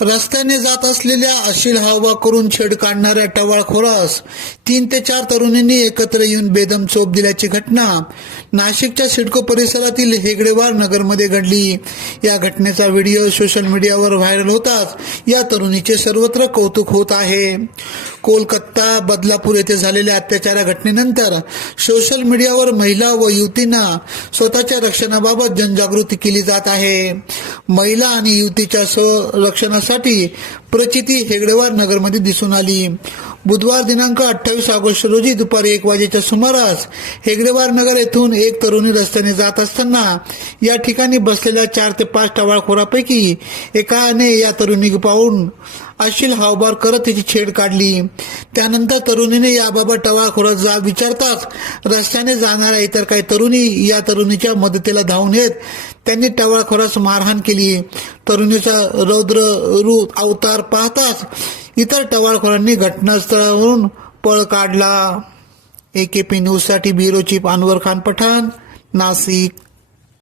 रस्त्याने जात असलेल्या अशील हावभाव करून छेड काढणाऱ्या टवाळखोरास तीन ते चार तरुणींनी एकत्र येऊन बेदम चोप दिल्याची घटना नाशिकच्या सिडको परिसरातील हेगडेवार नगरमध्ये घडली. या घटनेचा व्हिडिओ सोशल मीडियावर व्हायरल होताच या तरुणीचे सर्वत्र कौतुक होत आहे. कोलकाता बदलापूर येथे झालेल्या अत्याचारा घटनेनंतर सोशल मीडियावर महिला व युवतींना स्वतःच्या रक्षणाबाबत जनजागृती केली जात आहे. महिला आणि युवतीच्या संरक्षणासाठी प्रचिती हेगडेवार नगरमध्ये दिसून आली. बुधवार दिनांक अठ्ठावीस ऑगस्ट रोजी दुपारी एक वाजेच्या सुमारास हेगडेवार नगर येथून एक तरुणी रस्त्याने जात असताना या ठिकाणी बसलेल्या चार ते पाच टवाळखोरापैकी एकाने या तरुणी पाहून अशील हावभार करत तिची छेड काढली. त्यानंतर तरुणीने याबाबत टवाळखोरात जा विचारताच रस्त्याने जाणाऱ्या इतर काही तरुणी या तरुणीच्या मदतीला धावून येत त्यांनी टवाळखोरास मारहाण केली. तरुणीचा रौद्र रूप अवतार पाहताच इतर टवाळखोरांनी घटनास्थळावरून पळ काढला. ए के पी न्यूजसाठी ब्युरो चीफ अनवर खान पठाण नाशिक.